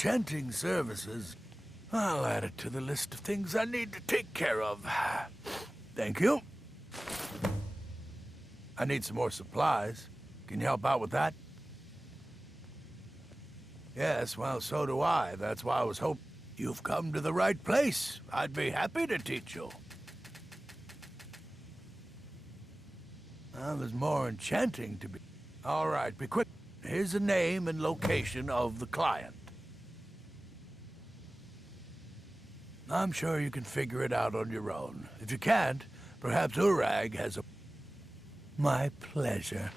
enchanting services. I'll add it to the list of things I need to take care of. Thank you. I need some more supplies. Can you help out with that? Yes, well, so do I. That's why I was hoping. You've come to the right place. I'd be happy to teach you. Well, there's more enchanting to be... All right, be quick. Here's the name and location of the client. I'm sure you can figure it out on your own. If you can't, perhaps Urag has a... My pleasure.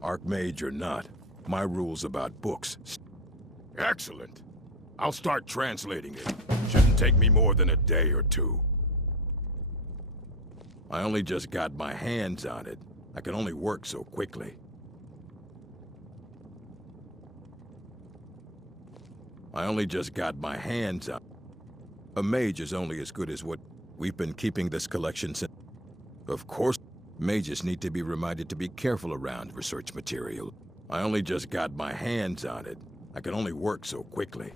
Archmage or not, my rule's about books. Excellent. I'll start translating it. Shouldn't take me more than a day or two. I only just got my hands on it. I can only work so quickly. I only just got my hands on... A mage is only as good as what... We've been keeping this collection since... Of course, mages need to be reminded to be careful around research material. I only just got my hands on it. I can only work so quickly.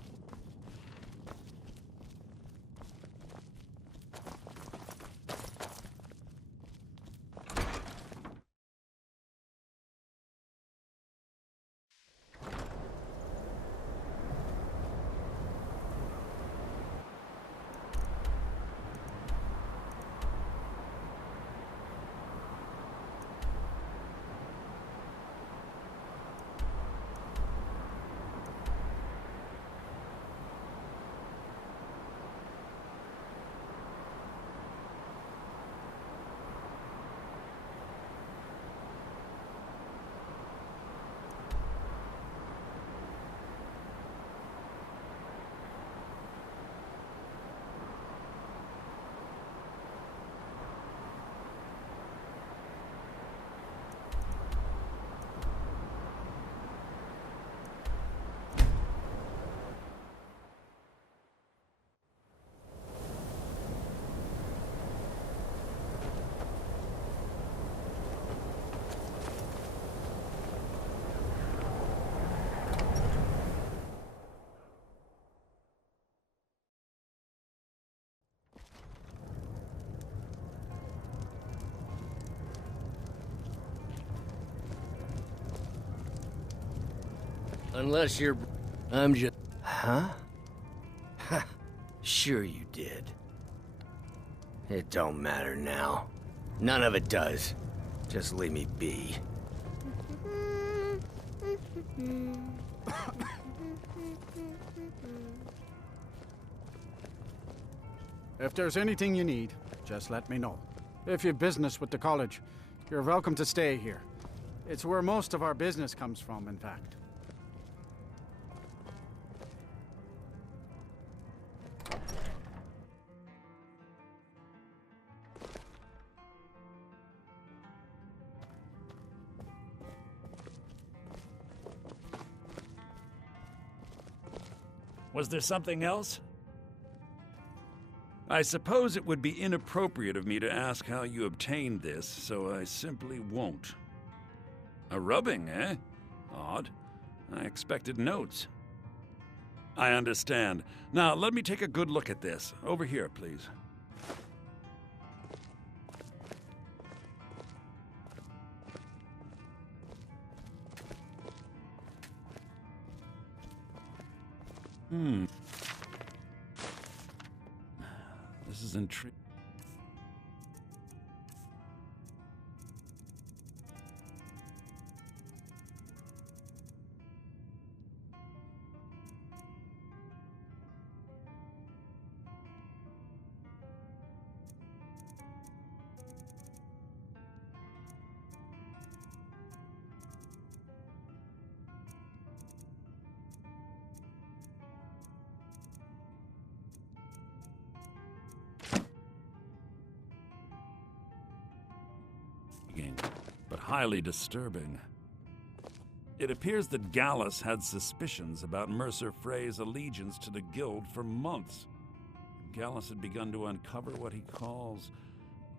Unless you're... I'm just... Huh? Ha. Sure you did. It don't matter now. None of it does. Just leave me be. If there's anything you need, just let me know. If you've business with the college, you're welcome to stay here. It's where most of our business comes from, in fact. Was there something else? I suppose it would be inappropriate of me to ask how you obtained this, so I simply won't. A rubbing, eh? Odd. I expected notes. I understand. Now, let me take a good look at this. Over here, please. This is intriguing. But highly disturbing. It appears that Gallus had suspicions about Mercer Frey's allegiance to the Guild for months. Gallus had begun to uncover what he calls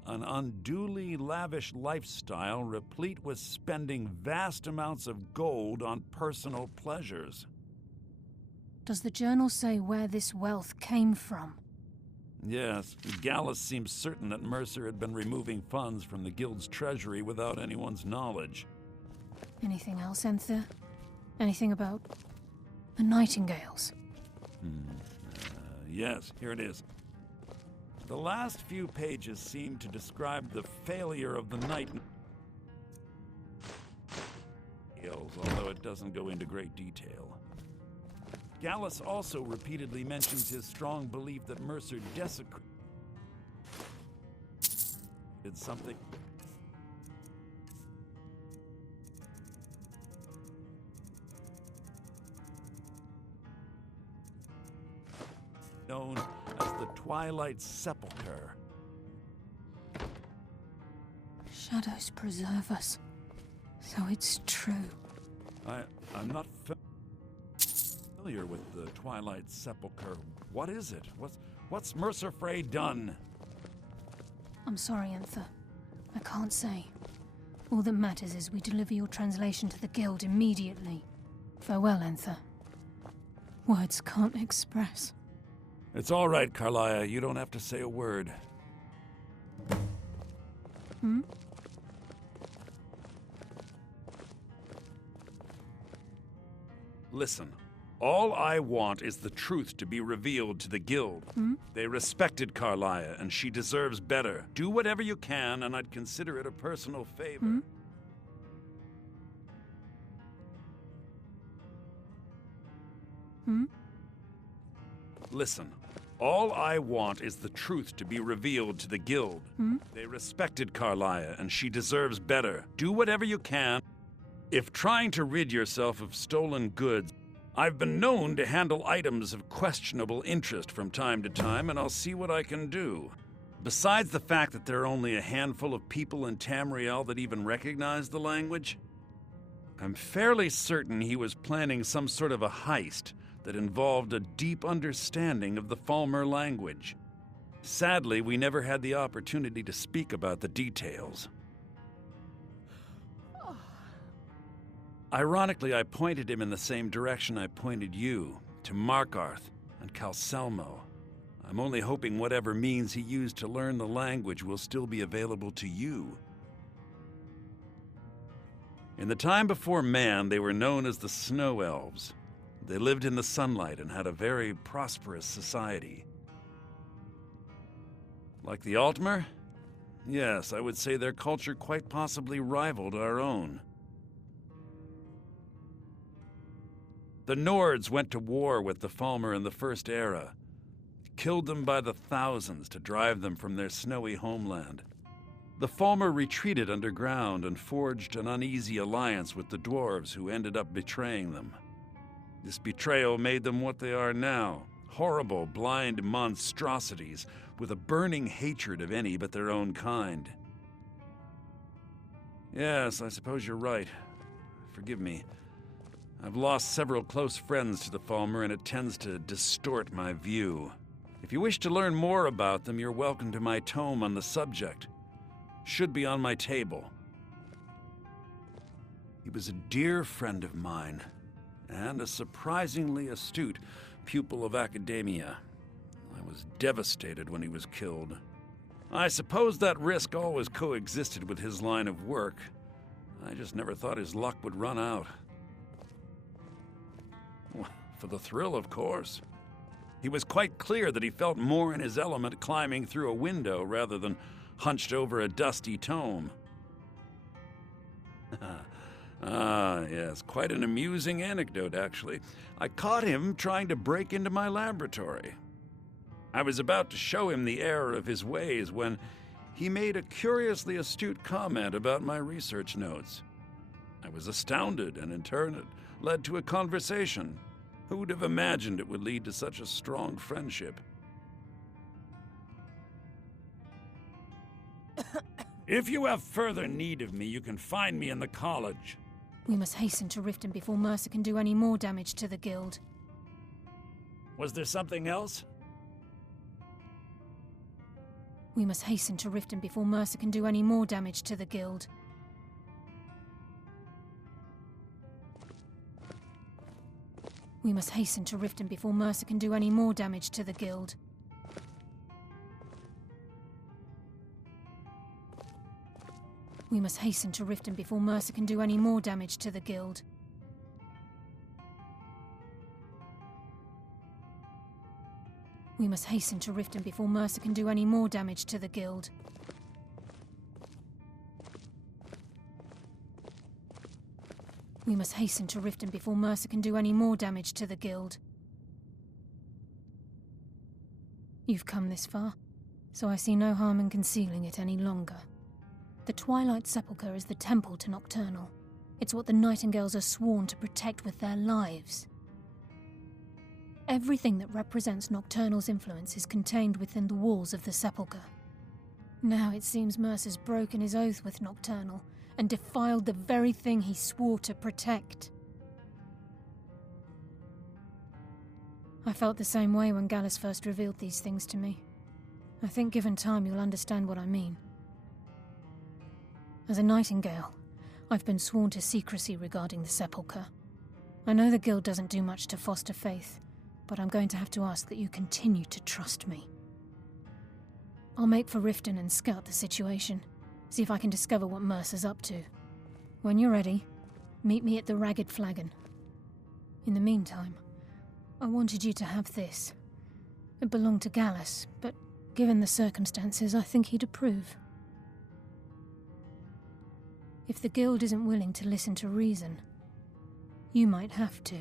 an unduly lavish lifestyle replete with spending vast amounts of gold on personal pleasures. Does the journal say where this wealth came from? Yes, Gallus seems certain that Mercer had been removing funds from the Guild's treasury without anyone's knowledge. Anything else, Enthir? Anything about the Nightingales? Yes, here it is. The last few pages seem to describe the failure of the Nightingales, although it doesn't go into great detail. Gallus also repeatedly mentions his strong belief that Mercer desecrated something known as the Twilight Sepulchre. Shadows preserve us. So it's true. I'm not familiar with the Twilight Sepulchre. What is it? What's Mercer Frey done? I'm sorry, Enthir. I can't say. All that matters is we deliver your translation to the Guild immediately. Farewell, Enthir. Words can't express. It's all right, Karliah. You don't have to say a word. Listen. All I want is the truth to be revealed to the Guild. They respected Karliah, and she deserves better. Do whatever you can, and I'd consider it a personal favor. Listen, all I want is the truth to be revealed to the Guild. They respected Karliah, and she deserves better. Do whatever you can. If trying to rid yourself of stolen goods, I've been known to handle items of questionable interest from time to time, and I'll see what I can do. Besides the fact that there are only a handful of people in Tamriel that even recognize the language, I'm fairly certain he was planning some sort of a heist that involved a deep understanding of the Falmer language. Sadly, we never had the opportunity to speak about the details. Ironically, I pointed him in the same direction I pointed you, to Markarth and Calselmo. I'm only hoping whatever means he used to learn the language will still be available to you. In the time before man, they were known as the Snow Elves. They lived in the sunlight and had a very prosperous society. Like the Altmer? Yes, I would say their culture quite possibly rivaled our own. The Nords went to war with the Falmer in the First Era, killed them by the thousands to drive them from their snowy homeland. The Falmer retreated underground and forged an uneasy alliance with the dwarves who ended up betraying them. This betrayal made them what they are now, horrible, blind monstrosities with a burning hatred of any but their own kind. Yes, I suppose you're right. Forgive me. I've lost several close friends to the Falmer, and it tends to distort my view. If you wish to learn more about them, you're welcome to my tome on the subject. Should be on my table. He was a dear friend of mine, and a surprisingly astute pupil of academia. I was devastated when he was killed. I suppose that risk always coexisted with his line of work. I just never thought his luck would run out. For the thrill, of course. He was quite clear that he felt more in his element climbing through a window rather than hunched over a dusty tome. Ah, yes, quite an amusing anecdote, actually. I caught him trying to break into my laboratory. I was about to show him the error of his ways when he made a curiously astute comment about my research notes. I was astounded, and in turn it led to a conversation. Who would have imagined it would lead to such a strong friendship? If you have further need of me, you can find me in the college. We must hasten to Riften before Mercer can do any more damage to the guild. Was there something else? We must hasten to Riften before Mercer can do any more damage to the guild. We must hasten to Riften before Mercer can do any more damage to the guild. We must hasten to Riften before Mercer can do any more damage to the guild. We must hasten to Riften before Mercer can do any more damage to the guild. We must hasten to Riften before Mercer can do any more damage to the guild. You've come this far, so I see no harm in concealing it any longer. The Twilight Sepulchre is the temple to Nocturnal. It's what the Nightingales are sworn to protect with their lives. Everything that represents Nocturnal's influence is contained within the walls of the Sepulchre. Now it seems Mercer's broken his oath with Nocturnal and defiled the very thing he swore to protect. I felt the same way when Gallus first revealed these things to me. I think given time you'll understand what I mean. As a Nightingale, I've been sworn to secrecy regarding the Sepulchre. I know the Guild doesn't do much to foster faith, but I'm going to have to ask that you continue to trust me. I'll make for Riften and scout the situation, see if I can discover what Mercer's up to. When you're ready, meet me at the Ragged Flagon. In the meantime, I wanted you to have this. It belonged to Gallus, but given the circumstances, I think he'd approve. If the Guild isn't willing to listen to reason, you might have to.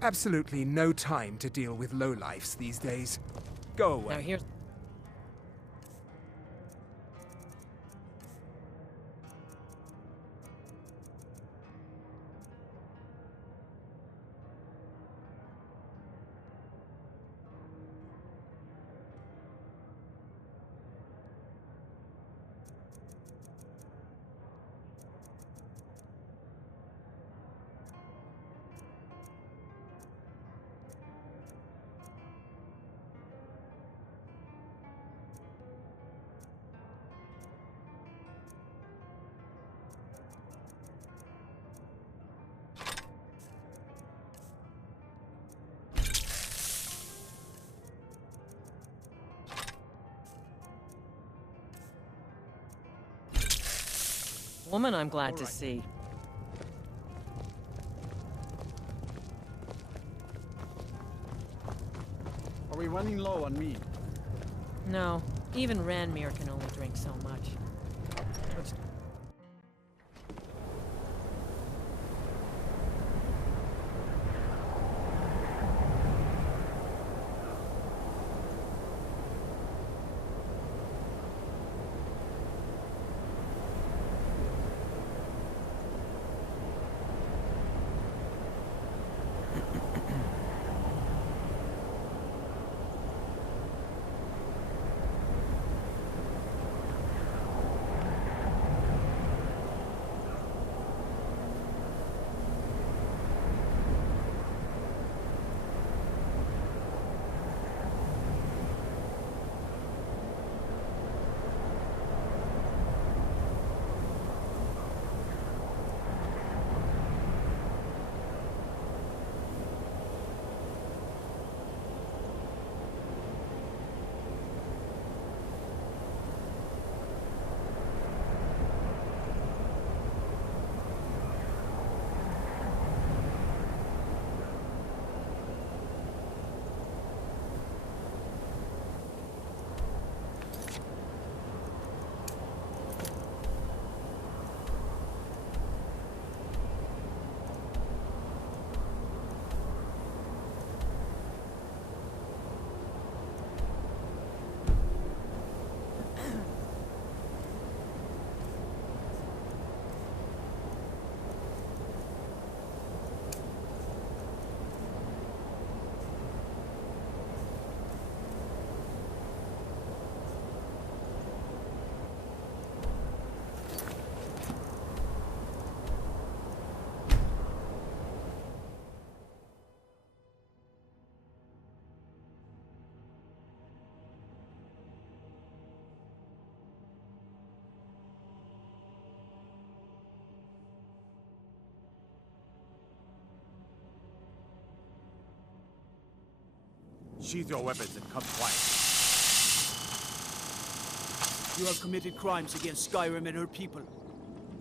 Absolutely no time to deal with lowlifes these days. Go away. Now here's... Woman I'm glad to see. Are we running low on meat? No, even Ranmir can only drink so much. Let's... Sheath your weapons and come quiet. You have committed crimes against Skyrim and her people.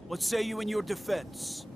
What say you in your defense?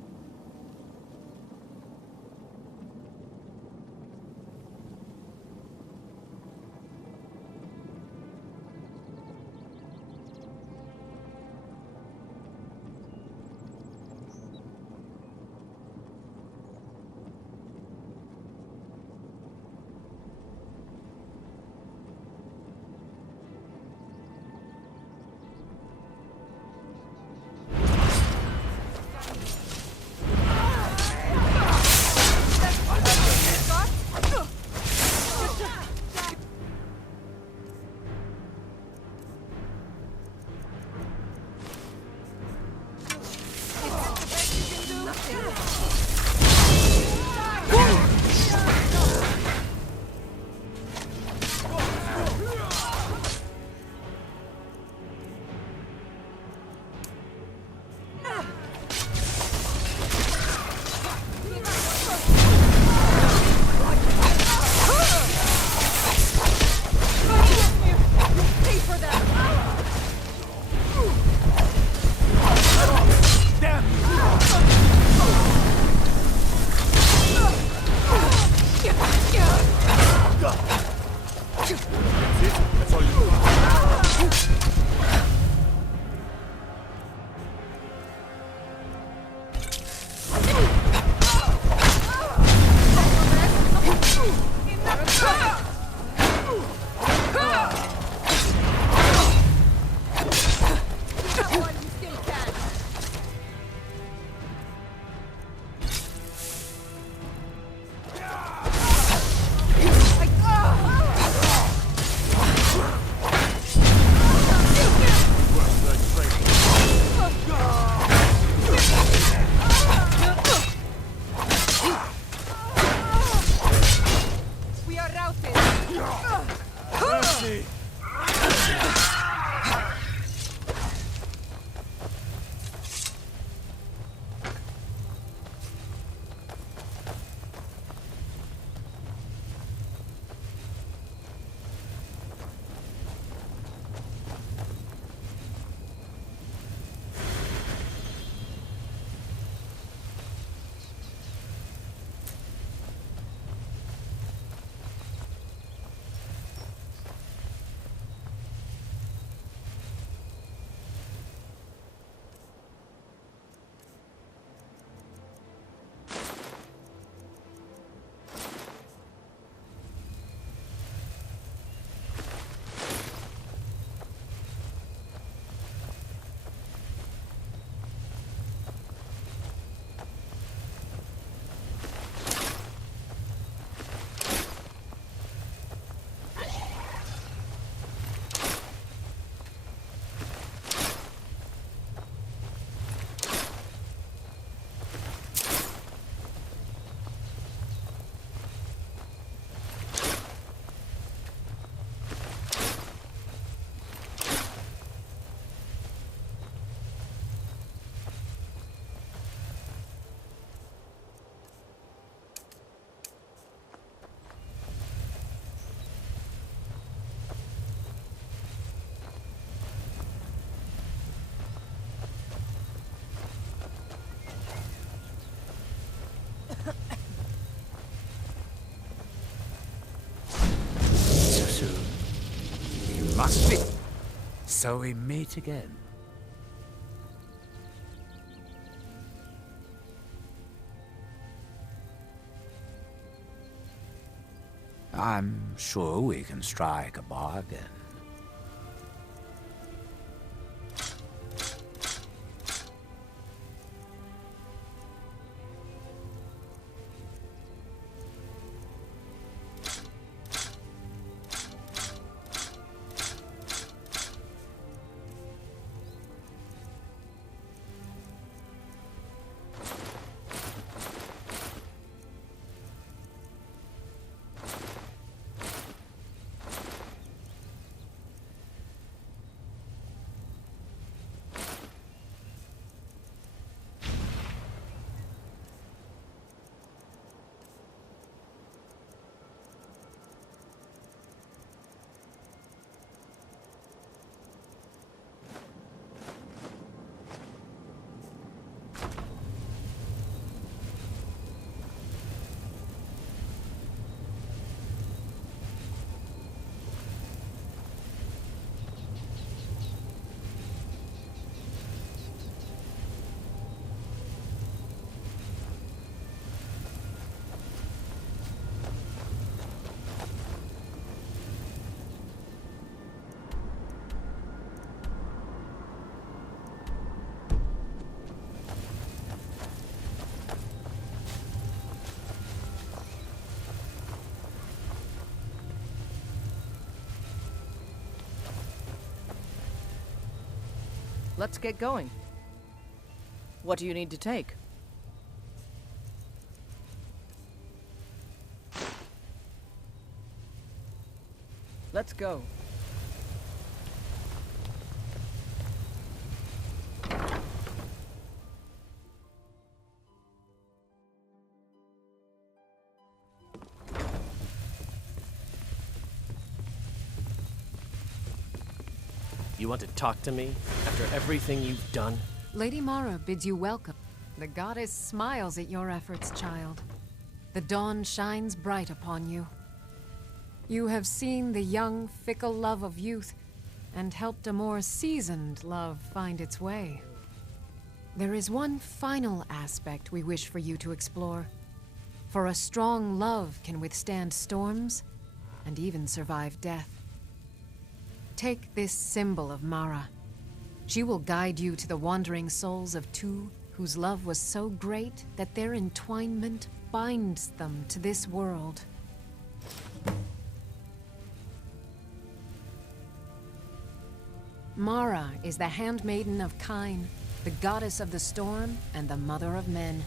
Must be. So we meet again. I'm sure we can strike a bargain. Let's get going. What do you need to take? Let's go. You want to talk to me after everything you've done? Lady Mara bids you welcome. The goddess smiles at your efforts, child. The dawn shines bright upon you. You have seen the young, fickle love of youth, and helped a more seasoned love find its way. There is one final aspect we wish for you to explore. For a strong love can withstand storms, and even survive death. Take this symbol of Mara. She will guide you to the wandering souls of two whose love was so great that their entwinement binds them to this world. Mara is the handmaiden of Kine, the goddess of the storm and the mother of men.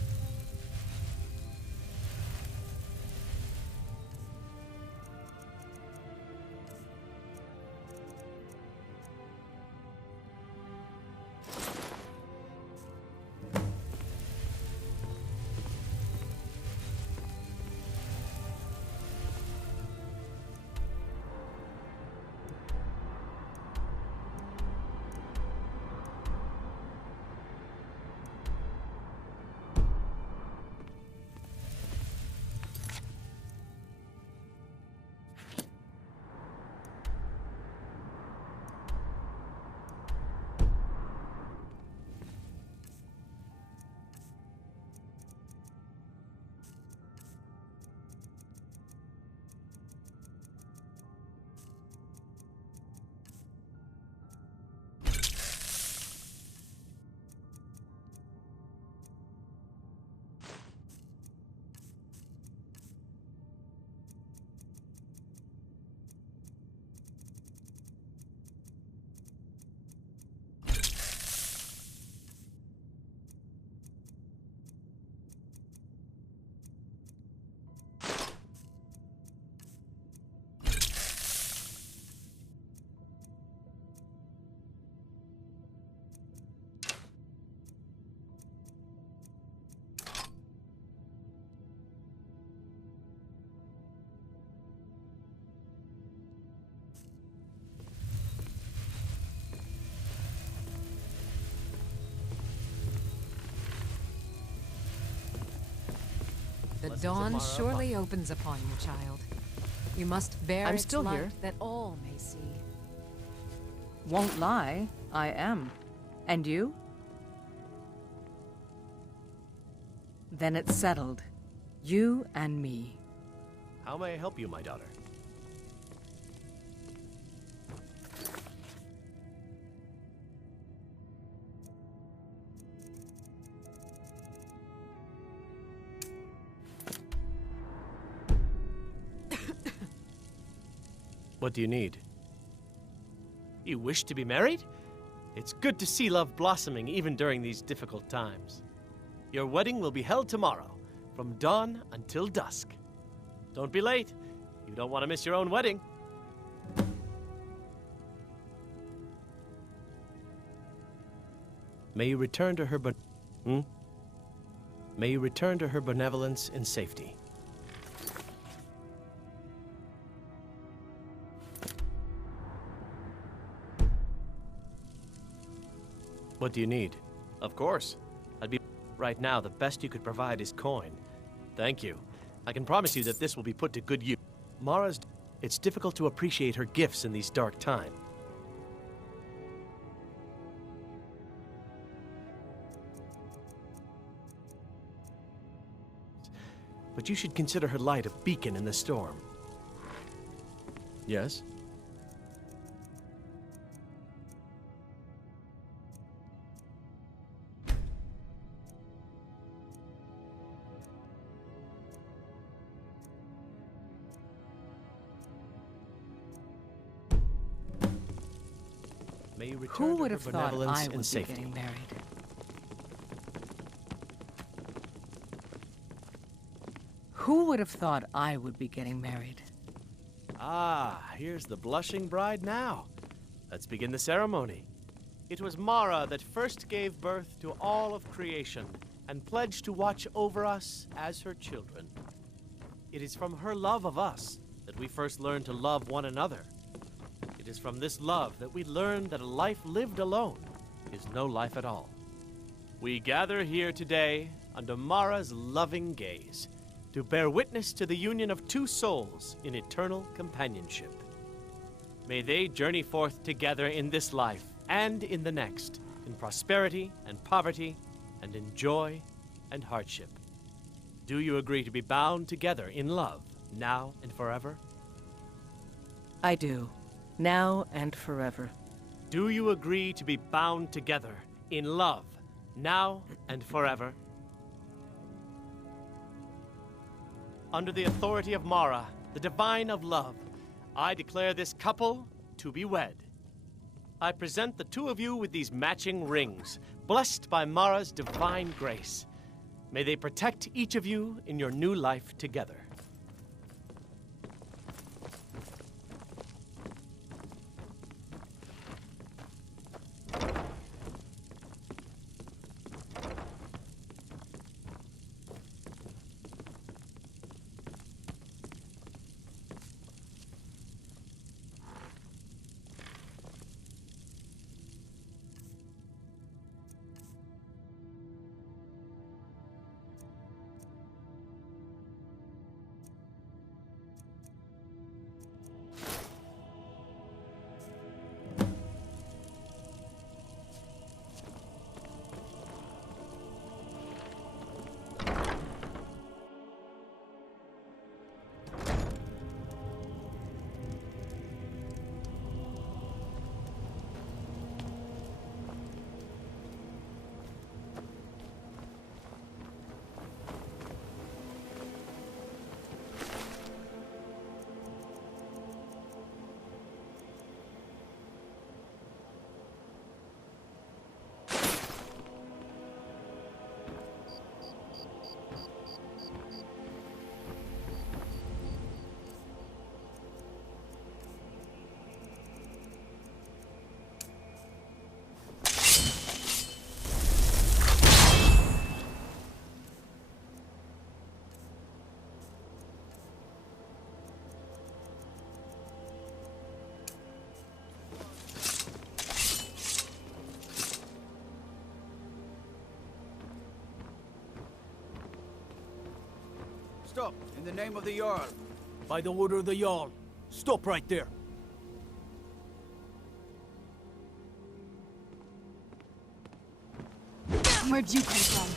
The dawn surely opens upon you, child. You must bear I'm its still light here. that all may see. Won't lie, I am. And you? Then it's settled. You and me. How may I help you, my daughter? What do you need? You wish to be married? It's good to see love blossoming even during these difficult times. Your wedding will be held tomorrow, from dawn until dusk. Don't be late. You don't want to miss your own wedding. May you return to her May you return to her benevolence in safety. What do you need? Of course. Right now, the best you could provide is coin. Thank you. I can promise you that this will be put to good use. It's difficult to appreciate her gifts in these dark times. But you should consider her light a beacon in the storm. Yes? May you return Who would to have her thought benevolence I in would be safety. getting married? Who would have thought I would be getting married? Ah, here's the blushing bride now. Let's begin the ceremony. It was Mara that first gave birth to all of creation and pledged to watch over us as her children. It is from her love of us that we first learned to love one another. It is from this love that we learn that a life lived alone is no life at all. We gather here today under Mara's loving gaze to bear witness to the union of two souls in eternal companionship. May they journey forth together in this life and in the next, in prosperity and poverty, and in joy and hardship. Do you agree to be bound together in love, now and forever? I do. Now and forever. Do you agree to be bound together in love, now and forever? Under the authority of Mara, the divine of love, I declare this couple to be wed. I present the two of you with these matching rings, blessed by Mara's divine grace. May they protect each of you in your new life together. Stop, in the name of the Jarl. By the order of the Jarl. Stop right there. Where'd you come from?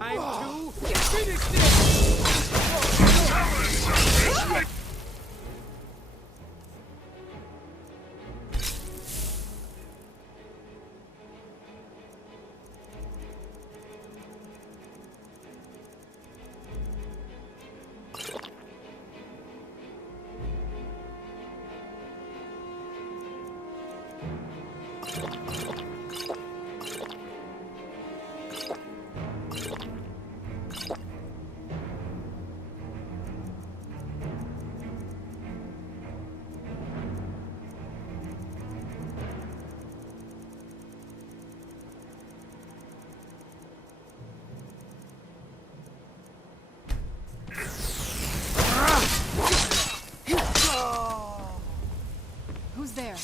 I'm too finished this! Who's there?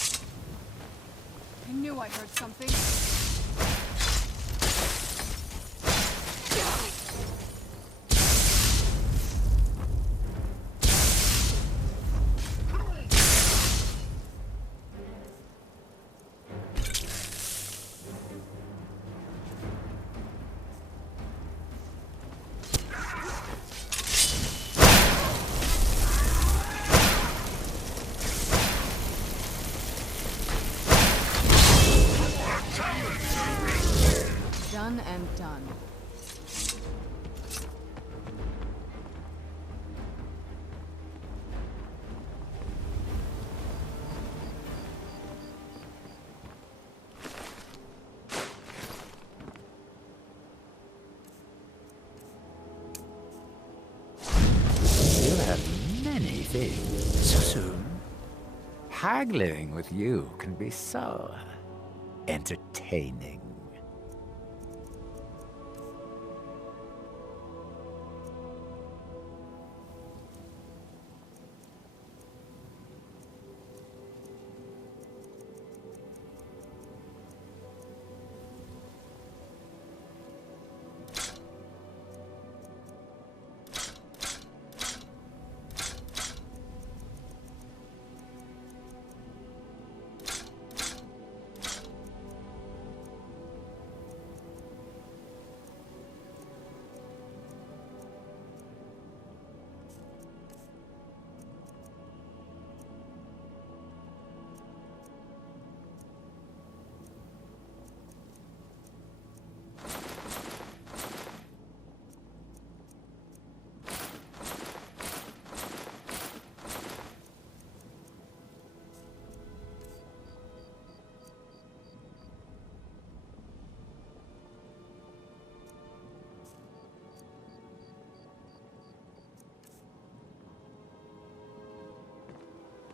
I knew I heard something. Done and done. You have many things soon. Haggling with you can be so entertaining.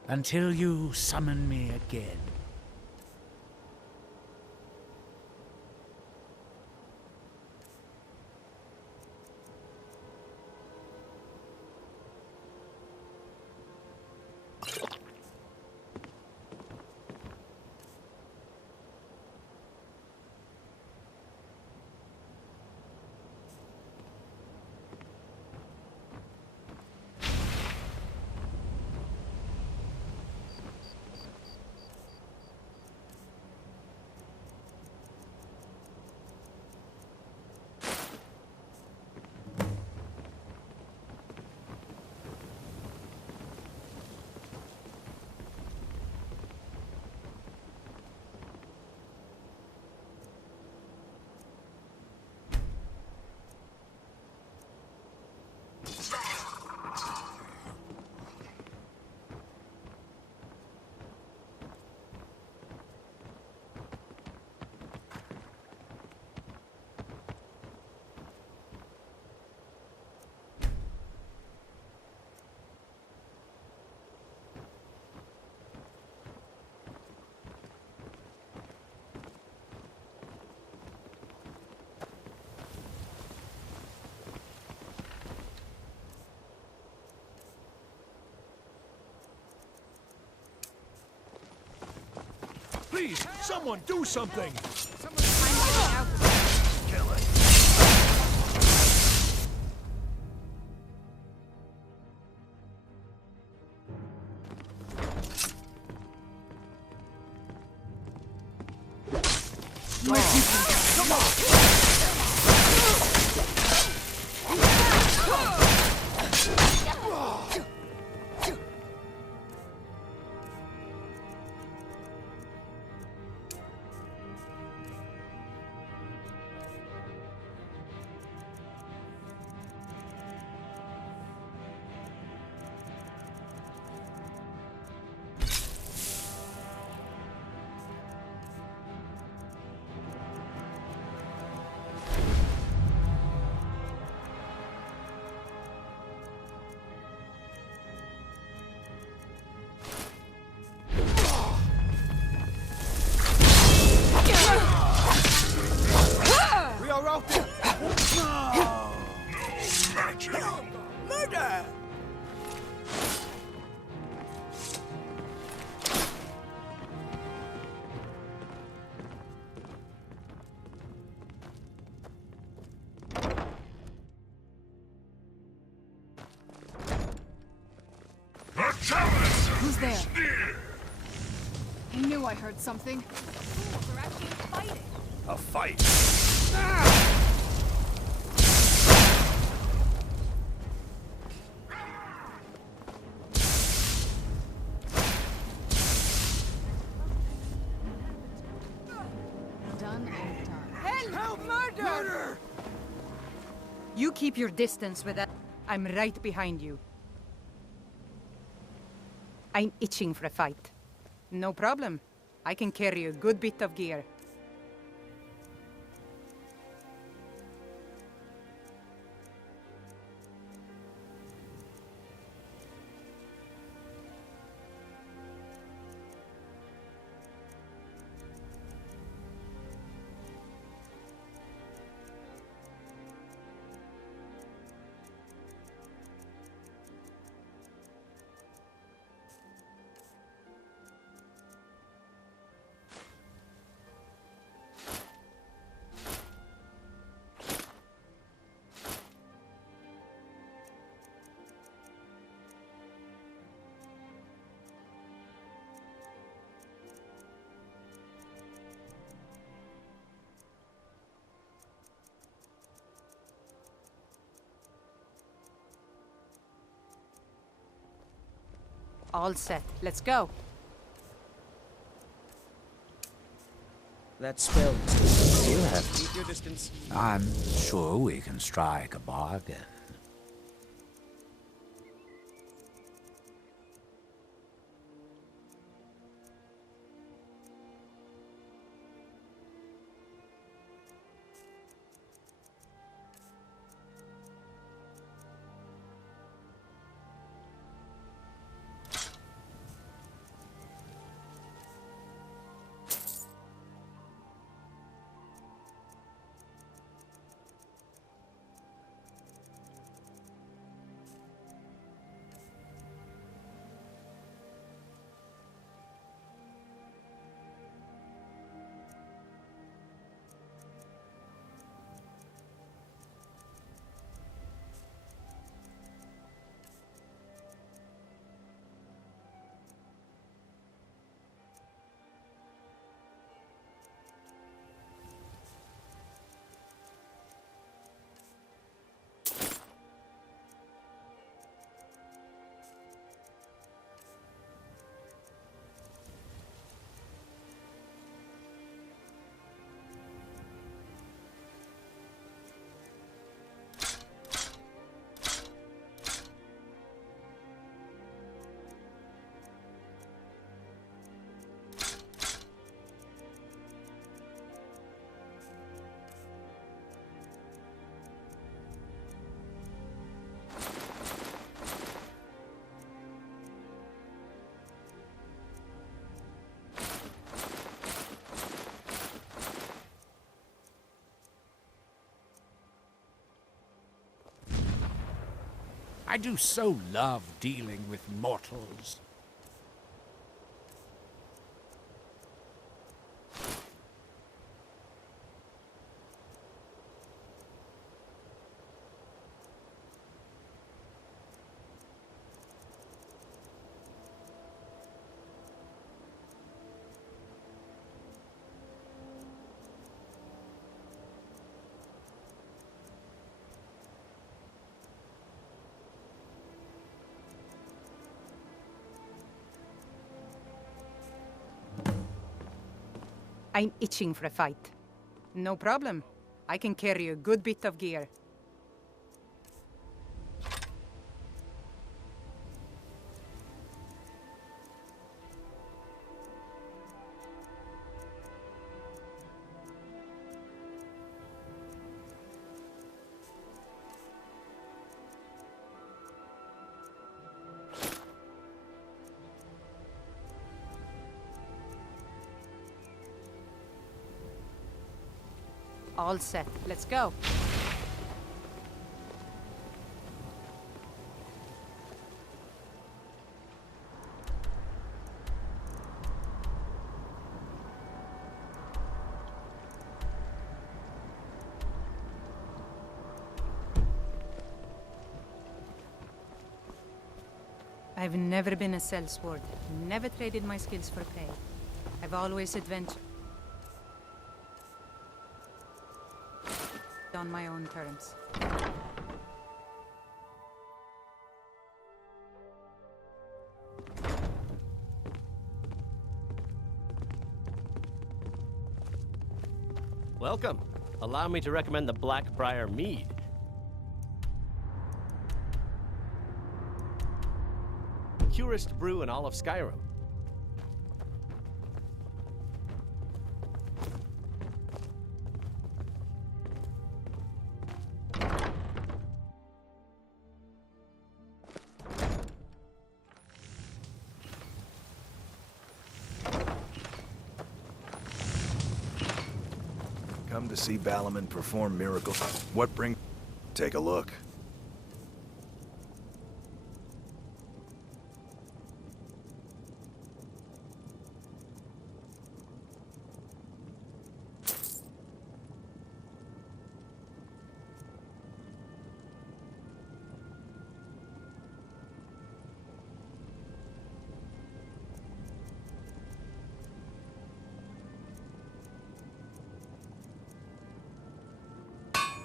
Until you summon me again. Please, someone do something! Kill it. Who's there? I knew I heard something. Fools are actually fighting. A fight? Done and done. Help! Murder! You keep your distance with that. I'm right behind you. I'm itching for a fight. No problem. I can carry a good bit of gear. All set. Let's go. That spell you have. Keep your distance. I'm sure we can strike a bargain. I do so love dealing with mortals. I'm itching for a fight. No problem. I can carry a good bit of gear. All set. Let's go. I've never been a sellsword. Never traded my skills for pay. I've always adventured on my own terms. Welcome. Allow me to recommend the Blackbriar Mead. Purest brew in all of Skyrim. Come to see Balaman perform miracles. What bring? Take a look.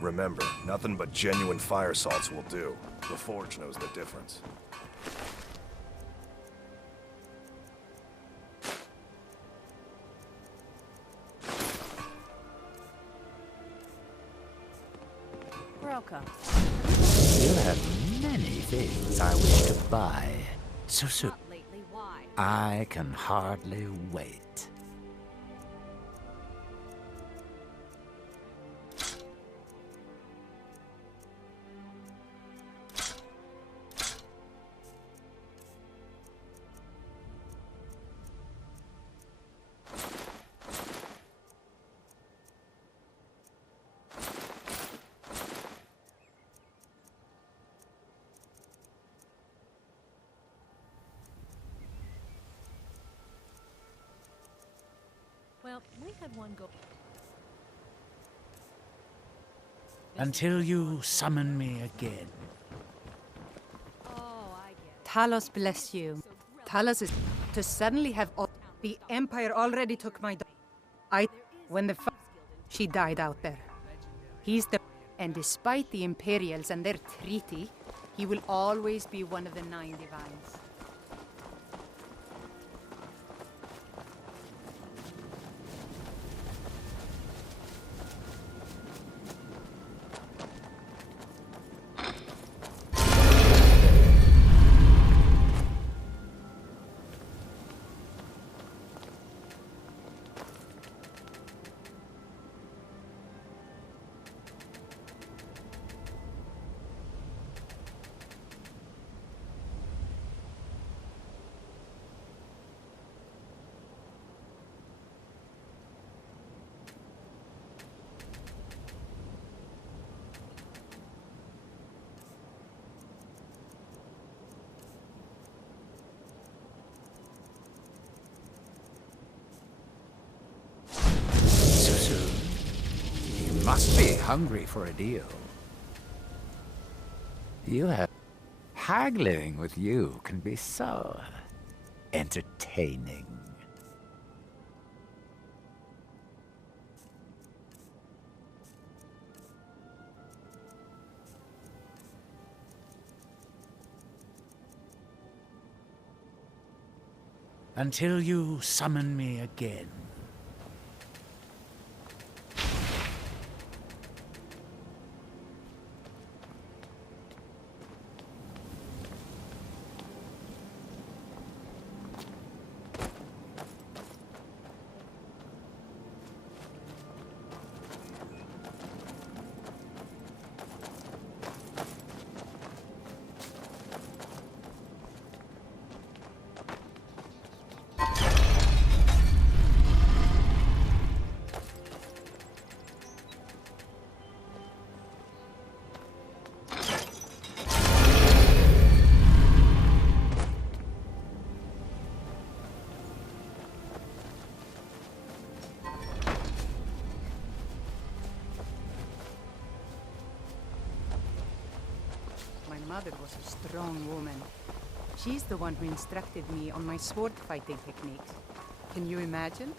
Remember, nothing but genuine fire salts will do. The Forge knows the difference. Welcome. You have many things I wish to buy. So soon. I can hardly wait. Well, we had one go. Until you summon me again. Talos bless you. Talos is to suddenly have all the Empire already took my when the she died out there. He's the and despite the Imperials and their treaty, he will always be one of the 9 divines. Must be hungry for a deal. You have... Haggling with you can be so... entertaining. Until you summon me again. mother was a strong woman. She's the one who instructed me on my sword fighting techniques. Can you imagine?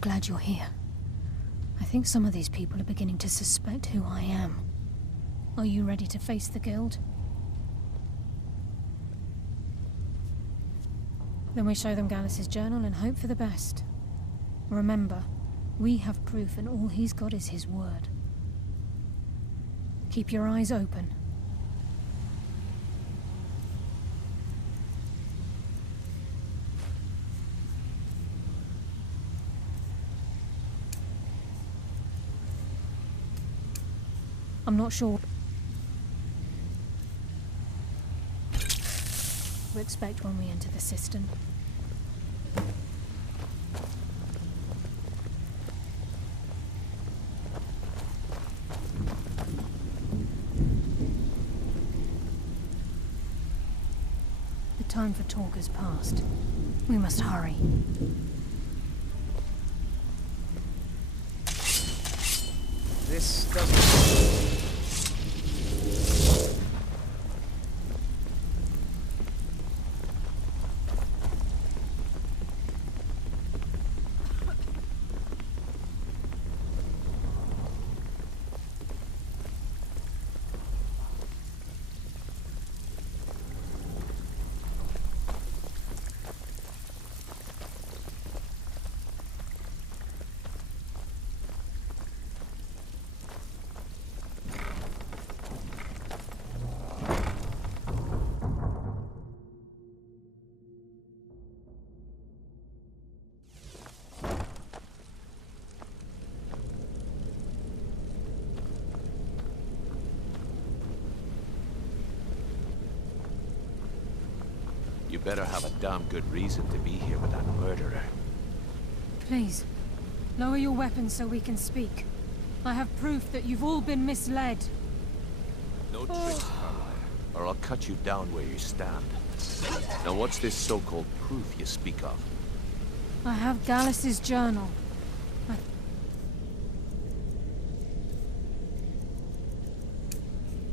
Glad you're here. I think some of these people are beginning to suspect who I am. Are you ready to face the guild? Then we show them Gallus's journal and hope for the best. Remember, we have proof and all he's got is his word. Keep your eyes open. I'm not sure what to expect when we enter the cistern. The time for talk has passed. We must hurry. This doesn't... You better have a damn good reason to be here with that murderer. Please, lower your weapons so we can speak. I have proof that you've all been misled. No tricks, Karliah, or I'll cut you down where you stand. Now what's this so-called proof you speak of? I have Gallus's journal.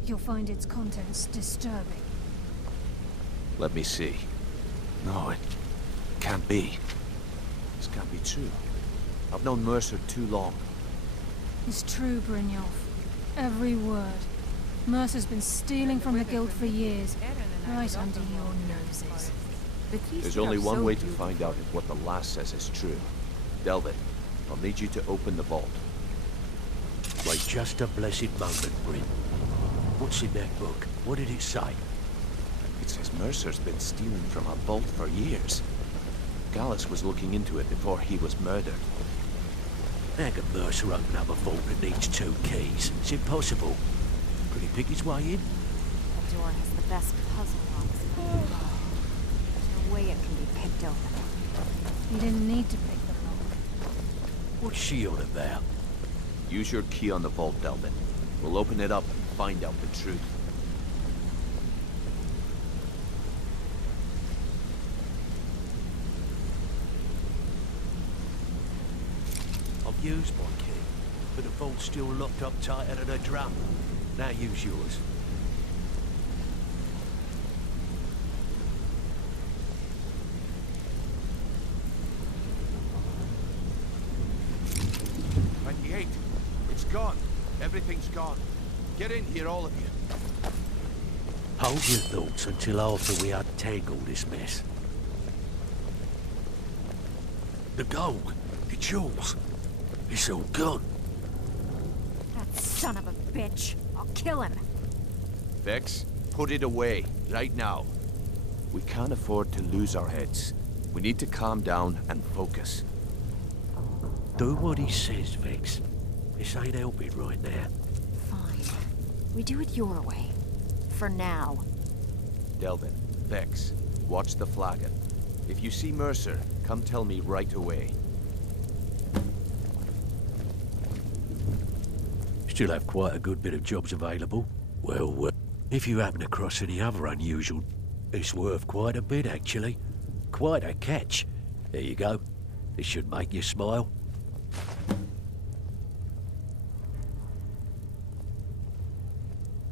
You'll find its contents disturbing. Let me see. No, it can't be. This can't be true. I've known Mercer too long. It's true, Brynjolf. Every word. Mercer's been stealing from the guild for years, right under your noses. There's only one way to find out if what the lass says is true. Delvin, I'll need you to open the vault. Wait just a blessed moment, Bryn. What's in that book? What did it say? It says Mercer's been stealing from a vault for years. Gallus was looking into it before he was murdered. How can Mercer open up a vault that needs 2 keys? It's impossible. Could he pick his way in? The door has the best puzzle locks in the world. There's no way it can be picked open. You didn't need to pick the lock. What's she on about? Use your key on the vault, Delvin. We'll open it up and find out the truth. I've used my key, but the vault's still locked up tighter than a drum. Now use yours. Kate, it's gone. Everything's gone. Get in here, all of you. Hold your thoughts until after we untangle this mess. The gold, it's yours. It's all gone. That son of a bitch. I'll kill him. Vex, put it away, right now. We can't afford to lose our heads. We need to calm down and focus. Do what he says, Vex. This ain't helping right now. Fine. We do it your way. For now. Delvin, Vex, watch the flagon. If you see Mercer, come tell me right away. Still have quite a good bit of jobs available. Well, if you happen across any other unusual, it's worth quite a bit, actually. Quite a catch. There you go. This should make you smile.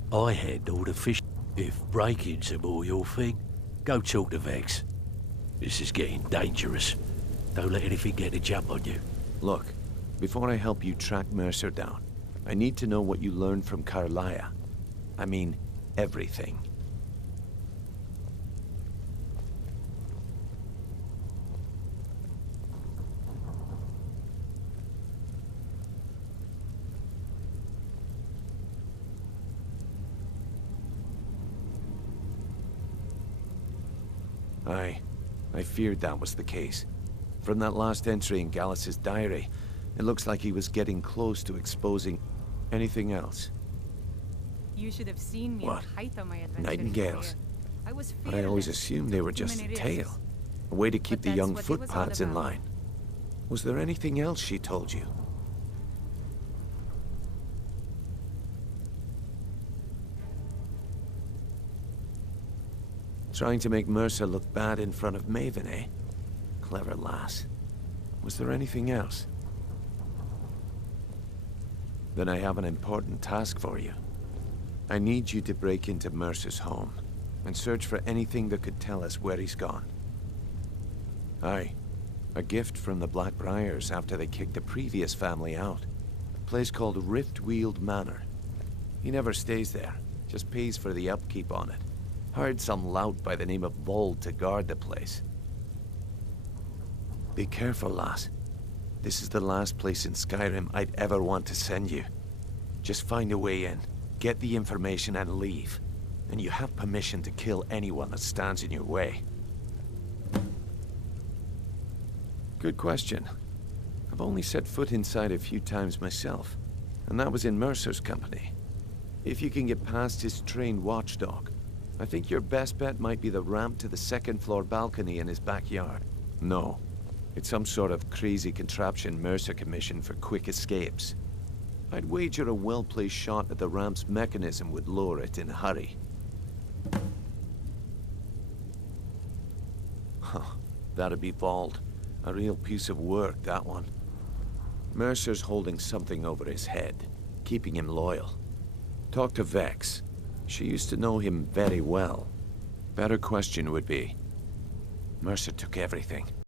I handle the fish. If break-ins are more your thing, go talk to Vex. This is getting dangerous. Don't let anything get a jump on you. Look, before I help you track Mercer down, I need to know what you learned from Karliah. I mean, everything. I feared that was the case. From that last entry in Gallus's diary, it looks like he was getting close to exposing anything else. You should have seen me What? at height of my adventure. Nightingales? I was But I always fearless. assumed they were Too just a many tale. risks. A way to keep But the that's young what it was all footpads in about. line. Was there anything else she told you? Trying to make Mercer look bad in front of Maven, eh? Clever lass. Was there anything else? Then I have an important task for you. I need you to break into Mercer's home and search for anything that could tell us where he's gone. Aye. A gift from the Blackbriars after they kicked the previous family out. A place called Riftweald Manor. He never stays there, just pays for the upkeep on it. Hired some lout by the name of Vold to guard the place. Be careful, lass. This is the last place in Skyrim I'd ever want to send you. Just find a way in, get the information and leave. And you have permission to kill anyone that stands in your way. Good question. I've only set foot inside a few times myself, and that was in Mercer's company. If you can get past his trained watchdog, I think your best bet might be the ramp to the second-floor balcony in his backyard. No. It's some sort of crazy contraption Mercer commissioned for quick escapes. I'd wager a well-placed shot at the ramp's mechanism would lower it in a hurry. Huh. That'd be Vold. A real piece of work, that one. Mercer's holding something over his head, keeping him loyal. Talk to Vex. She used to know him very well. Better question would be, Mercer took everything.